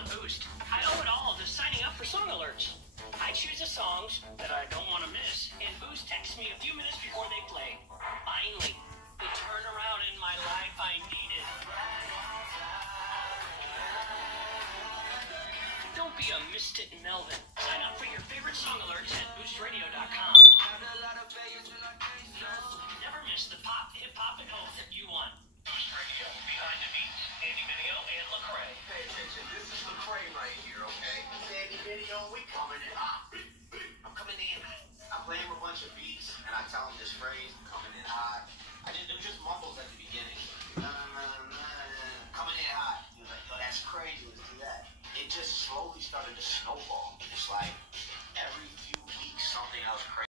on Boost. I owe it all to signing up for song alerts. I choose the songs that I don't want to miss, and Boost texts me a few minutes before they play. Finally, the turnaround in my life I needed. Don't be a misfit Melvin. Sign up for your favorite song alerts at boostradio.com. Never miss the pop, hip-hop, and hope that you want. Boost Radio, behind the beats. Andy Mineo and Lecrae. Pay attention. This is Lecrae right here, okay? Andy Mineo, we coming in hot. I'm coming in. I play him a bunch of beats, and I tell him this phrase, coming in hot. It was just mumbles at the beginning. Coming in hot. He was like, yo, that's crazy. Let's do that. It just slowly started to snowball. It's like,